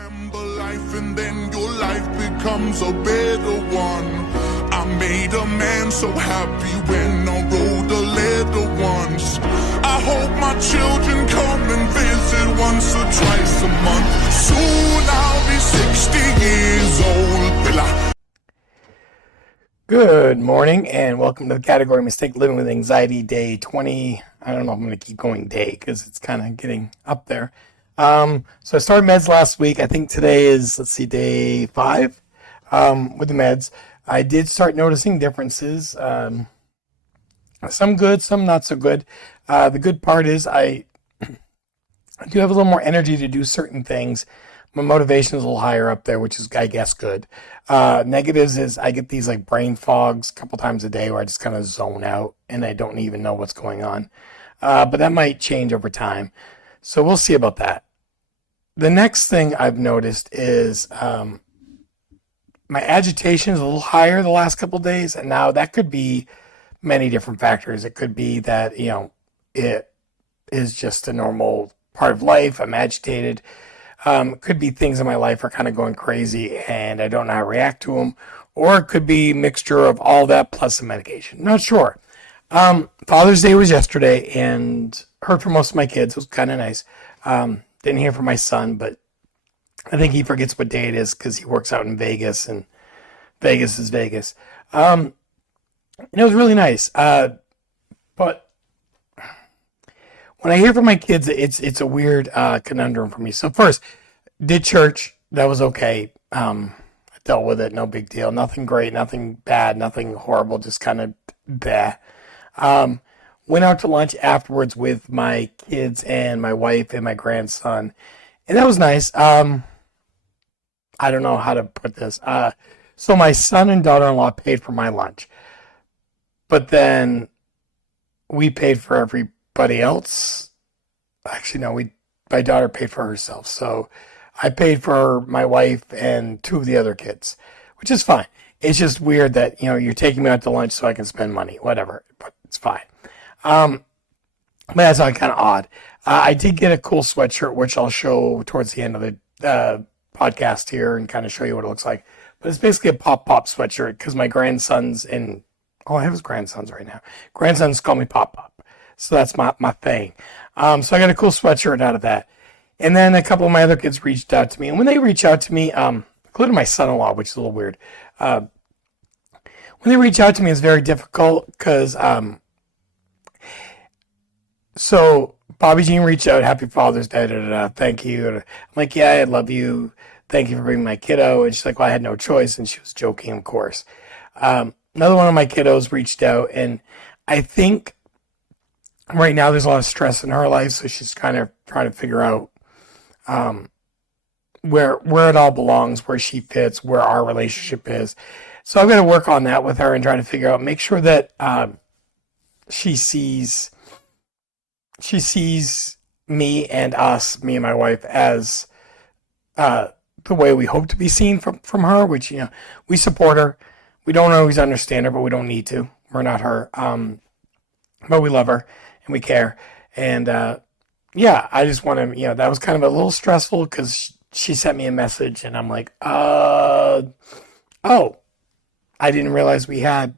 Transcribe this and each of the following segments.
Remember life and then your life becomes a better one. I made a man so happy when I wrote a letter once. I hope my children come and visit once or twice a month. Soon I'll be 60 years old. Good morning and welcome to the category Mistake Living with Anxiety Day 20. I don't know if I'm going to keep going day because it's kind of getting up there. So I started meds last week. I think today is, day 5 with the meds. I did start noticing differences. Some good, some not so good. The good part is I do have a little more energy to do certain things. My motivation is a little higher up there, which is, I guess, good. Negatives is I get these like brain fogs a couple times a day where I just kind of zone out and I don't even know what's going on. But that might change over time. So we'll see about that. The next thing I've noticed is my agitation is a little higher the last couple of days. And now that could be many different factors. It could be that, it is just a normal part of life. I'm agitated. Could be things in my life are kind of going crazy and I don't know how to react to them. Or it could be a mixture of all that plus some medication. Not sure. Father's Day was yesterday and heard from most of my kids. It was kind of nice. Didn't hear from my son, but I think he forgets what day it is because he works out in Vegas and Vegas is Vegas. And it was really nice. But when I hear from my kids, it's a weird conundrum for me. So first, did church. That was okay. I dealt with it. No big deal. Nothing great, nothing bad, nothing horrible, just kind of bleh. Went out to lunch afterwards with my kids and my wife and my grandson. And that was nice. I don't know how to put this. So my son and daughter-in-law paid for my lunch. But then we paid for everybody else. Actually, no, my daughter paid for herself. So I paid for my wife and 2 of the other kids, which is fine. It's just weird that, you're taking me out to lunch so I can spend money, whatever, but it's fine. But that's not kind of odd. I did get a cool sweatshirt, which I'll show towards the end of the podcast here and kind of show you what it looks like. But it's basically a pop sweatshirt because my grandsons and all I have is grandsons right now. Grandsons call me Pop. So that's my thing. So I got a cool sweatshirt out of that. And then a couple of my other kids reached out to me. And when they reach out to me, including my son-in-law, which is a little weird. When they reach out to me, it's very difficult because, so Bobby Jean reached out, Happy Father's Day, thank you. And I'm like, yeah, I love you. Thank you for bringing my kiddo. And she's like, well, I had no choice. And she was joking, of course. Another one of my kiddos reached out, and I think right now there's a lot of stress in her life, so she's kind of trying to figure out where it all belongs, where she fits, where our relationship is. So I'm going to work on that with her and try to figure out, make sure that she sees me and my wife, as the way we hope to be seen from her, which, we support her. We don't always understand her, but we don't need to. We're not her. But we love her and we care. And I just want to, that was kind of a little stressful because she sent me a message and I'm like, oh, I didn't realize we had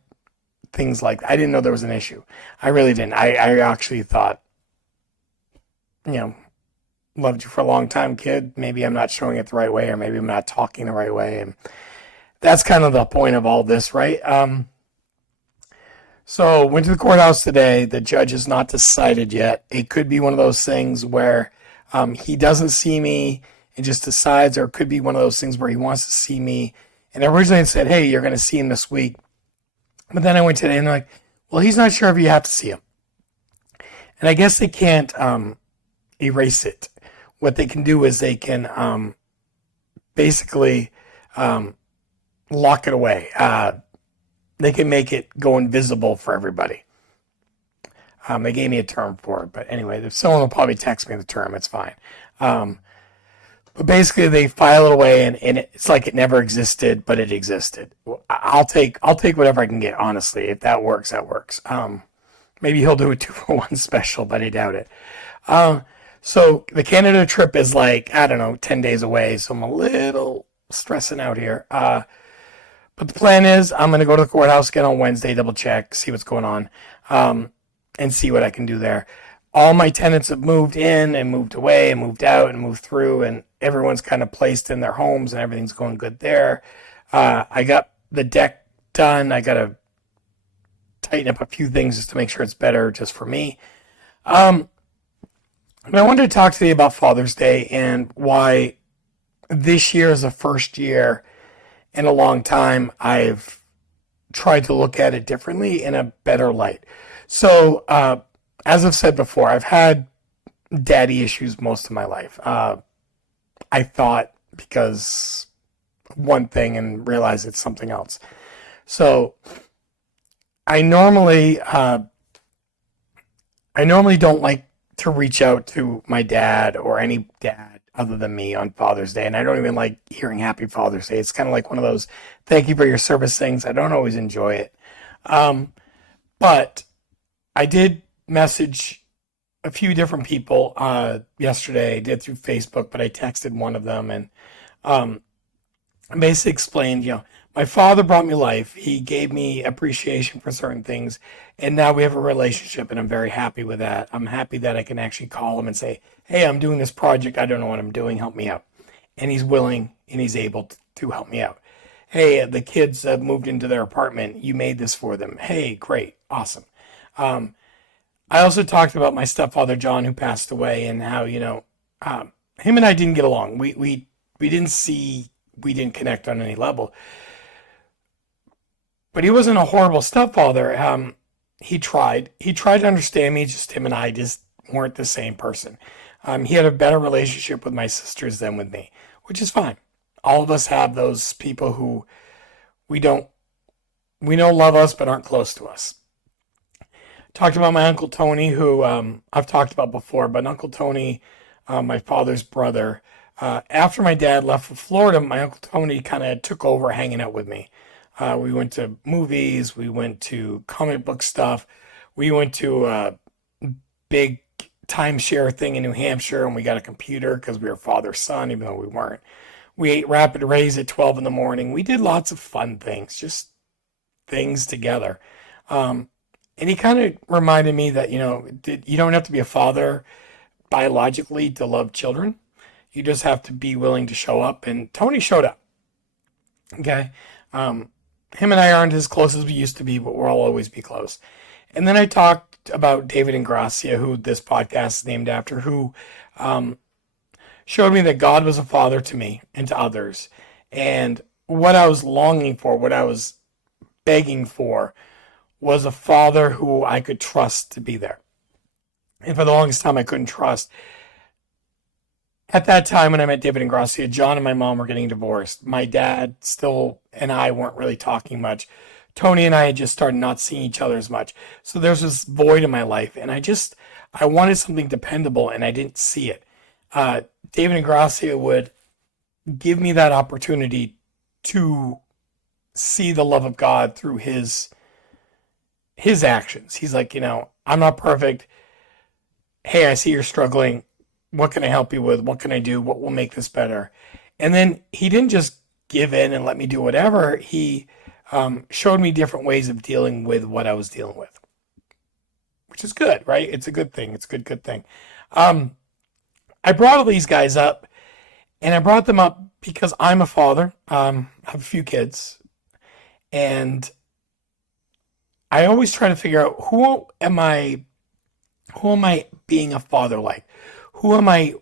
things like that. I didn't know there was an issue. I really didn't. I actually thought, loved you for a long time, kid. Maybe I'm not showing it the right way, or maybe I'm not talking the right way. And that's kind of the point of all this, right? So went to the courthouse today. The judge has not decided yet. It could be one of those things where he doesn't see me and just decides, or it could be one of those things where he wants to see me. And originally said, hey, you're going to see him this week. But then I went today and they're like, well, he's not sure if you have to see him. And I guess they can't erase it. What they can do is they can basically lock it away. They can make it go invisible for everybody. They gave me a term for it, but anyway, if someone will probably text me the term, it's fine. But basically, they file it away, and it's like it never existed, but it existed. I'll take whatever I can get. Honestly, if that works, that works. Maybe he'll do a 2-for-1 special, but I doubt it. So the Canada trip is like, I don't know, 10 days away. So I'm a little stressing out here. But the plan is I'm going to go to the courthouse again on Wednesday, double check, see what's going on, and see what I can do there. All my tenants have moved in and moved away and moved out and moved through, and everyone's kind of placed in their homes and everything's going good there. I got the deck done. I got to tighten up a few things just to make sure it's better just for me. And I wanted to talk to you about Father's Day and why this year is the first year in a long time I've tried to look at it differently in a better light. So, as I've said before, I've had daddy issues most of my life. I thought because one thing and realized it's something else. So I normally don't like to reach out to my dad or any dad other than me on Father's Day, and I don't even like hearing Happy Father's Day. It's kind of like one of those thank you for your service things. I don't always enjoy it, but I did message a few different people yesterday. I did through Facebook, but I texted one of them and basically explained, my father brought me life. He gave me appreciation for certain things, and now we have a relationship, and I'm very happy with that. I'm happy that I can actually call him and say, hey, I'm doing this project. I don't know what I'm doing. Help me out. And he's willing and he's able to help me out. Hey, the kids have moved into their apartment. You made this for them. Hey, great. Awesome. I also talked about my stepfather, John, who passed away, and how, him and I didn't get along. We didn't connect on any level. But he wasn't a horrible stepfather. He tried. He tried to understand me. Just him and I just weren't the same person. He had a better relationship with my sisters than with me, which is fine. All of us have those people who we know love us but aren't close to us. Talked about my Uncle Tony, who I've talked about before, but Uncle Tony, my father's brother, after my dad left for Florida, my Uncle Tony kind of took over hanging out with me. We went to movies, we went to comic book stuff, we went to a big timeshare thing in New Hampshire, and we got a computer because we were father-son, even though we weren't. We ate Rapid Rays at 12 in the morning. We did lots of fun things, just things together. And he kind of reminded me that, you don't have to be a father biologically to love children. You just have to be willing to show up. And Tony showed up. Okay. Him and I aren't as close as we used to be, but we'll always be close. And then I talked about David Ingracia, who this podcast is named after, who showed me that God was a father to me and to others. And what I was longing for, what I was begging for, was a father who I could trust to be there. And for the longest time, I couldn't trust. At that time, when I met David Ingracia, John and my mom were getting divorced. My dad still and I weren't really talking much. Tony and I had just started not seeing each other as much. So there's this void in my life, and I wanted something dependable, and I didn't see it. David Ingracia would give me that opportunity to see the love of God through his actions. He's like, I'm not perfect. Hey, I see you're struggling. What can I help you with? What can I do? What will make this better? And then he didn't just give in and let me do whatever. He showed me different ways of dealing with what I was dealing with, which is good, right? It's a good thing. It's a good thing. I brought all these guys up, and I brought them up because I'm a father. I have a few kids, and I always try to figure out who am I being a father like? Who am I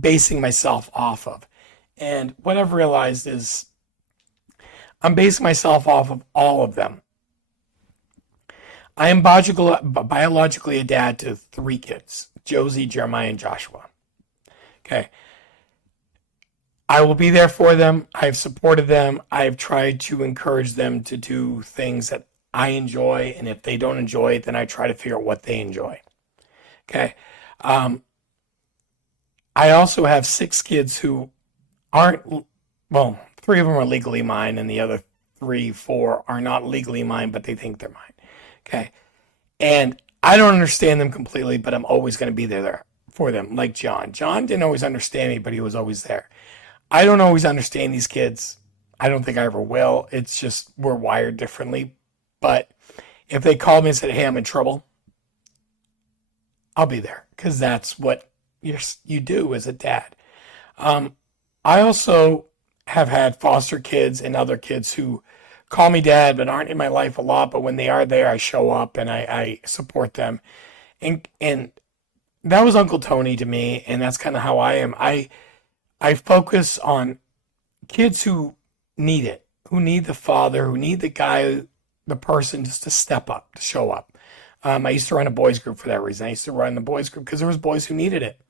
basing myself off of? And what I've realized is I'm basing myself off of all of them. I am biologically a dad to 3 kids, Josie, Jeremiah, and Joshua. Okay. I will be there for them. I've supported them. I've tried to encourage them to do things that I enjoy. And if they don't enjoy it, then I try to figure out what they enjoy. Okay. I also have 6 kids who aren't, 3 of them are legally mine, and the other 3, 4 are not legally mine, but they think they're mine. Okay. And I don't understand them completely, but I'm always going to be there for them. Like John. John didn't always understand me, but he was always there. I don't always understand these kids. I don't think I ever will. It's just we're wired differently. But if they called me and said, "Hey, I'm in trouble," I'll be there because that's what you do as a dad. Um, I also have had foster kids and other kids who call me dad but aren't in my life a lot. But when they are there, I show up and I support them. And that was Uncle Tony to me, and that's kind of how I am. I focus on kids who need it, who need the father, who need the guy, the person just to step up, to show up. I used to run a boys group for that reason. I used to run the boys group because there was boys who needed it,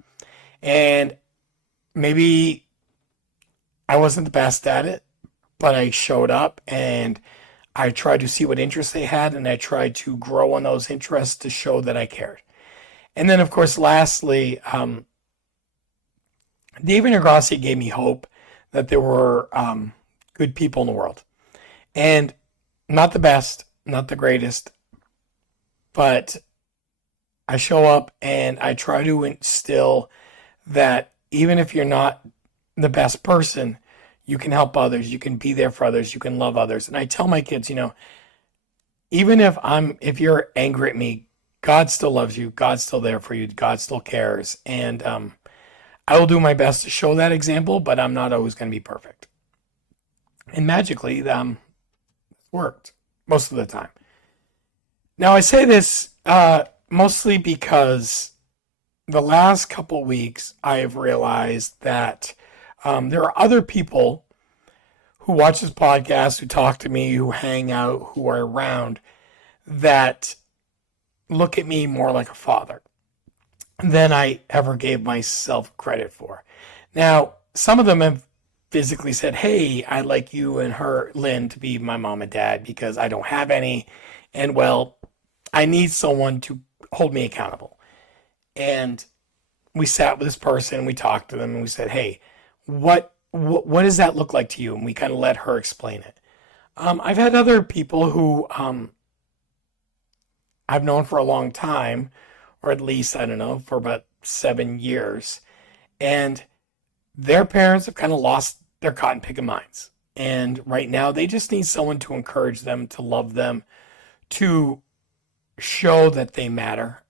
and maybe I wasn't the best at it, but I showed up and I tried to see what interests they had, and I tried to grow on those interests to show that I cared. And then, of course, lastly, David Negrassi gave me hope that there were good people in the world. And not the best, not the greatest, but I show up and I try to instill that even if you're not the best person, you can help others, you can be there for others, you can love others. And I tell my kids, even if you're angry at me, God still loves you, God's still there for you, God still cares. And I will do my best to show that example, but I'm not always going to be perfect. And magically, it worked most of the time. Now, I say this mostly because the last couple weeks I've realized that there are other people who watch this podcast, who talk to me, who hang out, who are around, that look at me more like a father than I ever gave myself credit for. Now, some of them have physically said, "Hey, I'd like you and her, Lynn, to be my mom and dad because I don't have any. And well, I need someone to hold me accountable." And we sat with this person and we talked to them and we said, "Hey, what does that look like to you?" And we kind of let her explain it. I've had other people who I've known for a long time, or at least, I don't know, for about 7 years. And their parents have kind of lost their cotton picking minds. And right now, they just need someone to encourage them, to love them, to show that they matter,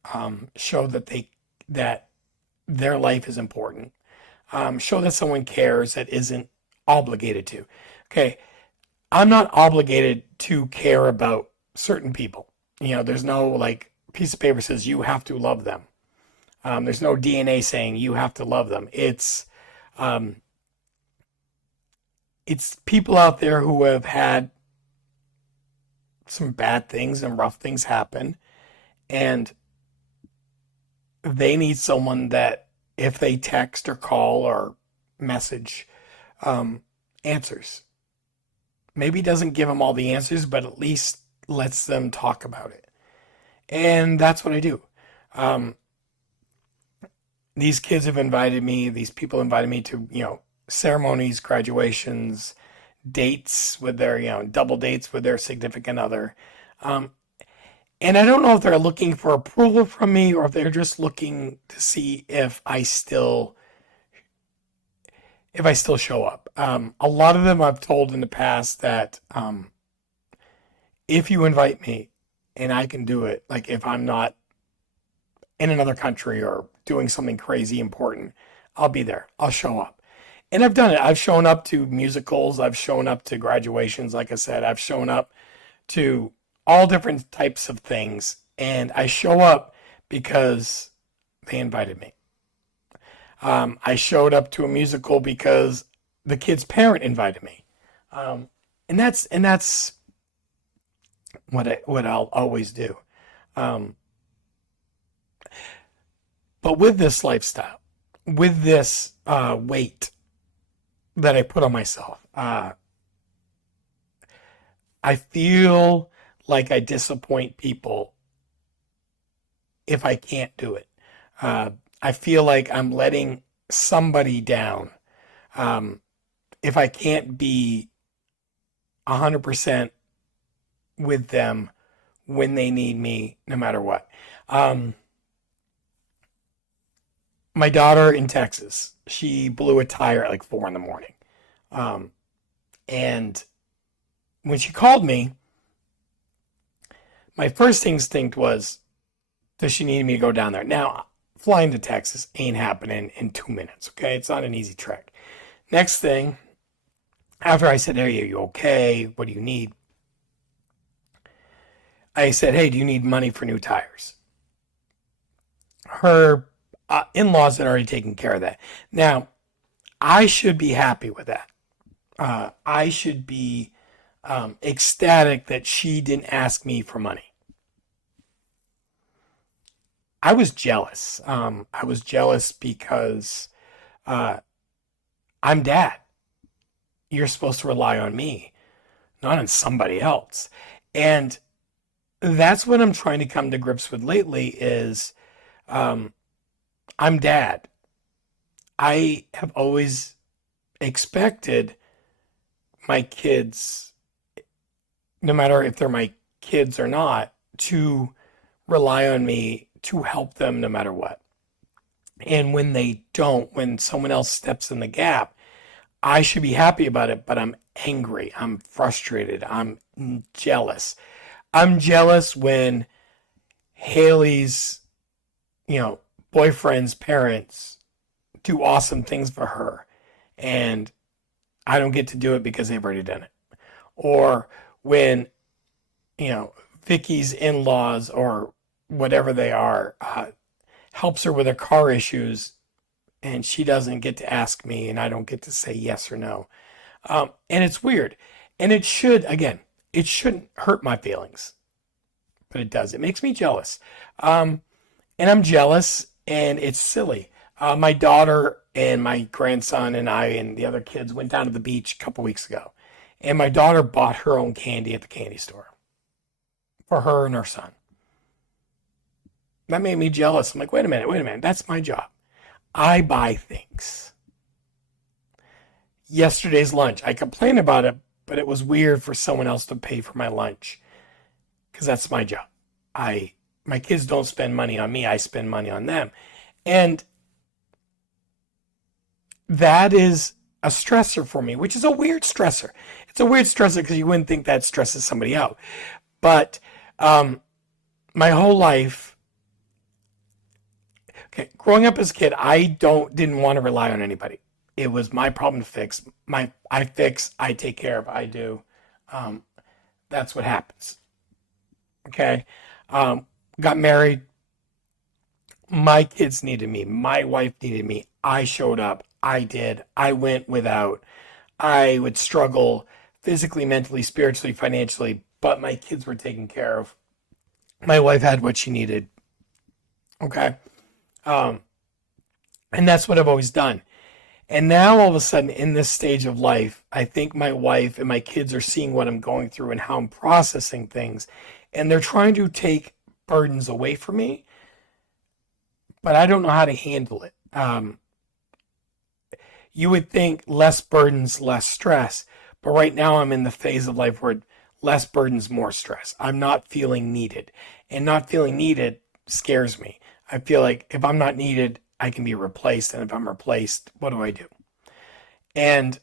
show that their life is important, show that someone cares that isn't obligated to. Okay, I'm not obligated to care about certain people. There's no like piece of paper says you have to love them. There's no DNA saying you have to love them. Um, it's people out there who have had some bad things and rough things happen, and they need someone that if they text or call or message, answers. Maybe doesn't give them all the answers, but at least lets them talk about it. And that's what I do. Um, these kids have invited me, these people invited me to, ceremonies, graduations, dates with their, double dates with their significant other. Um, and I don't know if they're looking for approval from me or if they're just looking to see if I still show up. A lot of them I've told in the past that if you invite me and I can do it, like if I'm not in another country or doing something crazy important, I'll be there. I'll show up. And I've done it. I've shown up to musicals. I've shown up to graduations. Like I said, I've shown up to all different types of things. And I show up because they invited me. I showed up to a musical because the kid's parent invited me. And that's what I'll always do. Um, but with this lifestyle, with this weight that I put on myself, I feel like I disappoint people if I can't do it. Uh, I feel like I'm letting somebody down um, if I can't be 100% with them when they need me, no matter what. Um, my daughter in Texas, she blew a tire at like 4 in the morning. Um, and when she called me, my first instinct was, does she need me to go down there? Now, flying to Texas ain't happening in 2 minutes, okay? It's not an easy trek. Next thing, after I said, hey, are you okay? What do you need? I said, hey, do you need money for new tires? Her in-laws had already taken care of that. Now, I should be happy with that. I should be ecstatic that she didn't ask me for money. I was jealous. I was jealous because uh, I'm dad. You're supposed to rely on me, not on somebody else. And that's what I'm trying to come to grips with lately is um, I'm dad. I have always expected my kids, no matter if they're my kids or not, to rely on me to help them no matter what. And when they don't, when someone else steps in the gap, I should be happy about it, but I'm angry. I'm frustrated. I'm jealous. I'm jealous when Haley's, boyfriend's parents do awesome things for her and I don't get to do it because they've already done it. Or when, you know, Vicky's in-laws or whatever they are helps her with her car issues and she doesn't get to ask me and I don't get to say yes or no. And it's weird. And it should, again, it shouldn't hurt my feelings, but it does. It makes me jealous. And I'm jealous and it's silly. My daughter and my grandson and I and the other kids went down to the beach a couple weeks ago. And my daughter bought her own candy at the candy store for her and her son. That made me jealous. I'm like, wait a minute. That's my job. I buy things. Yesterday's lunch, I complained about it, but it was weird for someone else to pay for my lunch because that's my job. My kids don't spend money on me. I spend money on them. And that is a stressor for me, which is a weird stressor. It's a weird stressor because you wouldn't think that stresses somebody out. But my whole life, okay, growing up as a kid, I didn't want to rely on anybody. It was my problem to fix. I fix, I take care of, I do. That's what happens. Okay. Got married. My kids needed me. My wife needed me. I showed up. I did. I went without. I would struggle physically, mentally, spiritually, financially, but my kids were taken care of. My wife had what she needed. Okay. Um, and that's what I've always done. And now all of a sudden in this stage of life, I think my wife and my kids are seeing what I'm going through and how I'm processing things. And they're trying to take burdens away from me, but I don't know how to handle it. You would think less burdens, less stress. But right now I'm in the phase of life where less burdens, more stress. I'm not feeling needed. And not feeling needed scares me. I feel like if I'm not needed, I can be replaced. And if I'm replaced, what do I do? And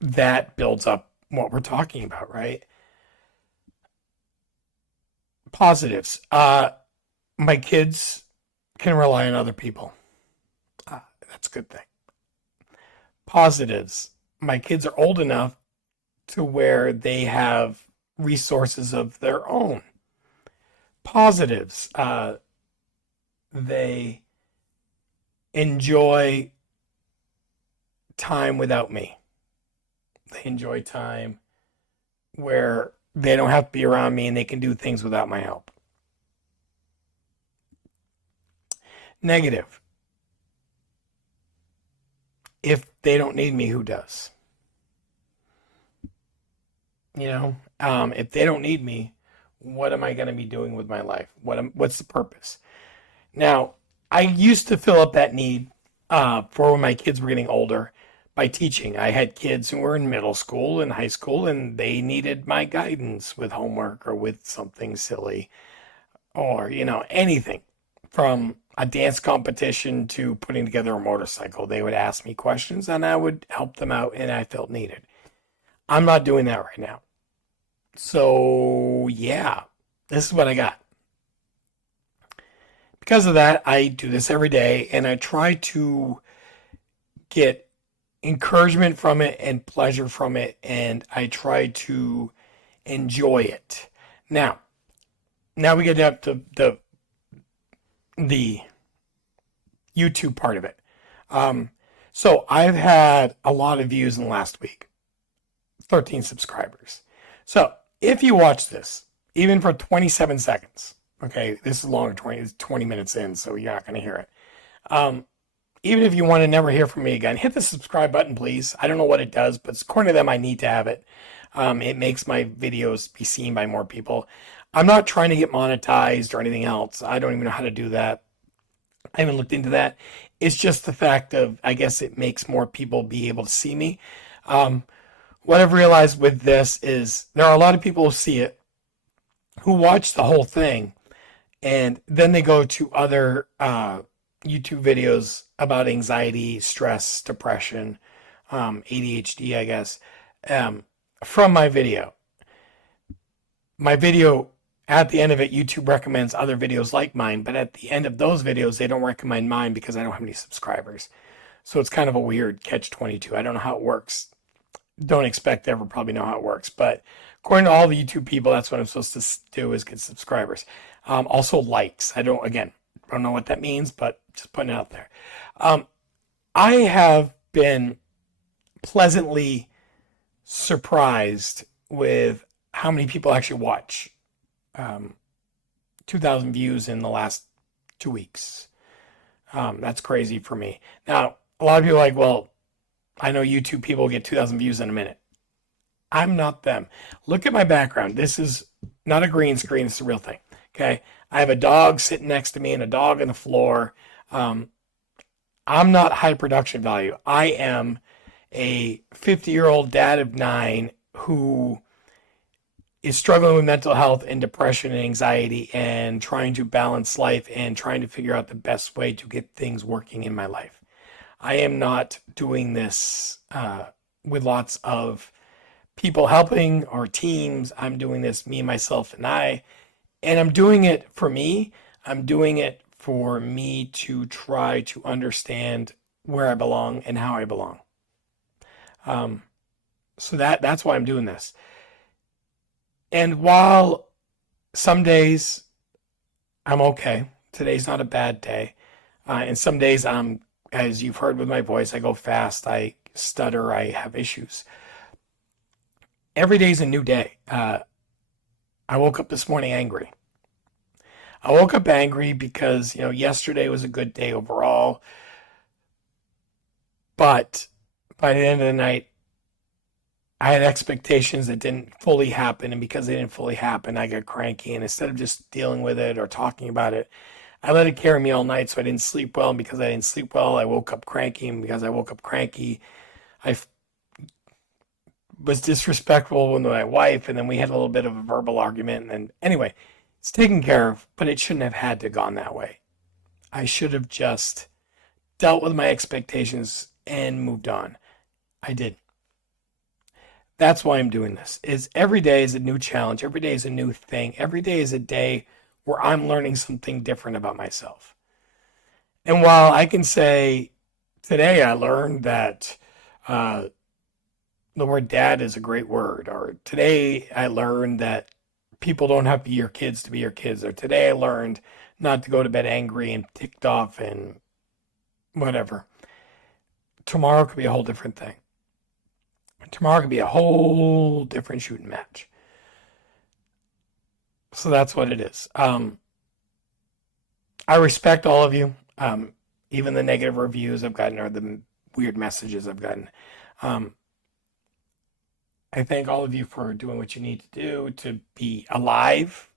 that builds up what we're talking about, right? Positives. My kids can rely on other people. That's a good thing. Positives. My kids are old enough to where they have resources of their own. Positives. They enjoy time without me. They enjoy time where they don't have to be around me and they can do things without my help. Negative. If they don't need me, who does? If they don't need me, what am I going to be doing with my life? What's the purpose? Now, I used to fill up that need for when my kids were getting older by teaching. I had kids who were in middle school and high school, and they needed my guidance with homework or with something silly or, anything from a dance competition to putting together a motorcycle. They would ask me questions and I would help them out and I felt needed. I'm not doing that right now. So, yeah, this is what I got. Because of that, I do this every day and I try to get encouragement from it and pleasure from it, and I try to enjoy it. Now, we get up to the YouTube part of it. So I've had a lot of views in the last week, 13 subscribers. So if you watch this, even for 27 seconds, okay, this is longer, 20 minutes in, so you're not going to hear it. Even if you want to never hear from me again, hit the subscribe button, please. I don't know what it does, but according to them, I need to have it. It makes my videos be seen by more people. I'm not trying to get monetized or anything else. I don't even know how to do that. I haven't looked into that. It's just the fact of, I guess it makes more people be able to see me. What I've realized with this is there are a lot of people who see it, who watch the whole thing, and then they go to other YouTube videos about anxiety, stress, depression, ADHD, I guess, from my video. My video, at the end of it, YouTube recommends other videos like mine, but at the end of those videos, they don't recommend mine because I don't have any subscribers. So it's kind of a weird catch-22. I don't know how it works. Don't expect to ever probably know how it works, but according to all the YouTube people, that's what I'm supposed to do, is get subscribers. Also likes. I don't know what that means, but just putting it out there. I have been pleasantly surprised with how many people actually watch. 2,000 views in the last 2 weeks. That's crazy for me. Now, a lot of people are like, well, I know YouTube people get 2,000 views in a minute. I'm not them. Look at my background. This is not a green screen. It's the real thing. Okay. I have a dog sitting next to me and a dog on the floor. I'm not high production value. I am a 50-year-old dad of 9 who is struggling with mental health and depression and anxiety and trying to balance life and trying to figure out the best way to get things working in my life. I am not doing this with lots of people helping or teams. I'm doing this me, myself, and I. And I'm doing it for me. I'm doing it for me to try to understand where I belong and how I belong. So that's why I'm doing this. And while some days I'm okay, today's not a bad day. And some days as you've heard with my voice, I go fast, I stutter, I have issues. Every day's a new day. I woke up this morning angry. I woke up angry because, yesterday was a good day overall. But by the end of the night, I had expectations that didn't fully happen. And because they didn't fully happen, I got cranky. And instead of just dealing with it or talking about it, I let it carry me all night. So I didn't sleep well. And because I didn't sleep well, I woke up cranky. And because I woke up cranky, I was disrespectful with my wife, and then we had a little bit of a verbal argument, and anyway, it's taken care of, but it shouldn't have had to gone that way. I should have just dealt with my expectations and moved on. I didn't. That's why I'm doing this. Is every day is a new challenge, every day is a new thing, every day is a day where I'm learning something different about myself. And while I can say today I learned that the word dad is a great word, or today I learned that people don't have to be your kids to be your kids, or today I learned not to go to bed angry and ticked off and whatever. Tomorrow could be a whole different thing. Tomorrow could be a whole different shooting match. So that's what it is. I respect all of you, even the negative reviews I've gotten or the weird messages I've gotten. I thank all of you for doing what you need to do to be alive.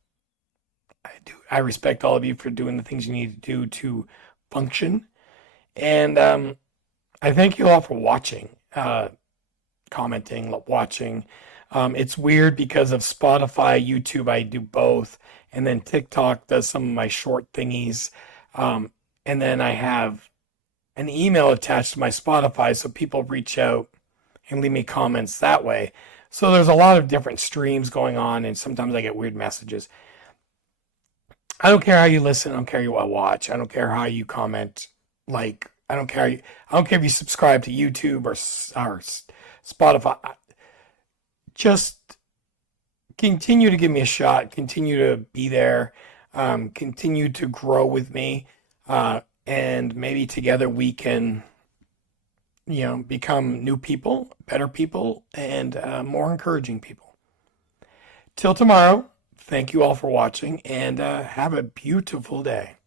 I respect all of you for doing the things you need to do to function. And I thank you all for watching, commenting, watching. It's weird because of Spotify, YouTube, I do both, and then TikTok does some of my short thingies. And then I have an email attached to my Spotify, so people reach out and leave me comments that way. So there's a lot of different streams going on, and sometimes I get weird messages. I don't care how you listen. I don't care how you watch. I don't care how you comment. Like, I don't care. I don't care if you subscribe to YouTube or Spotify. Just continue to give me a shot. Continue to be there. Continue to grow with me, and maybe together we can, become new people, better people, and more encouraging people. Till tomorrow. Thank you all for watching, and have a beautiful day.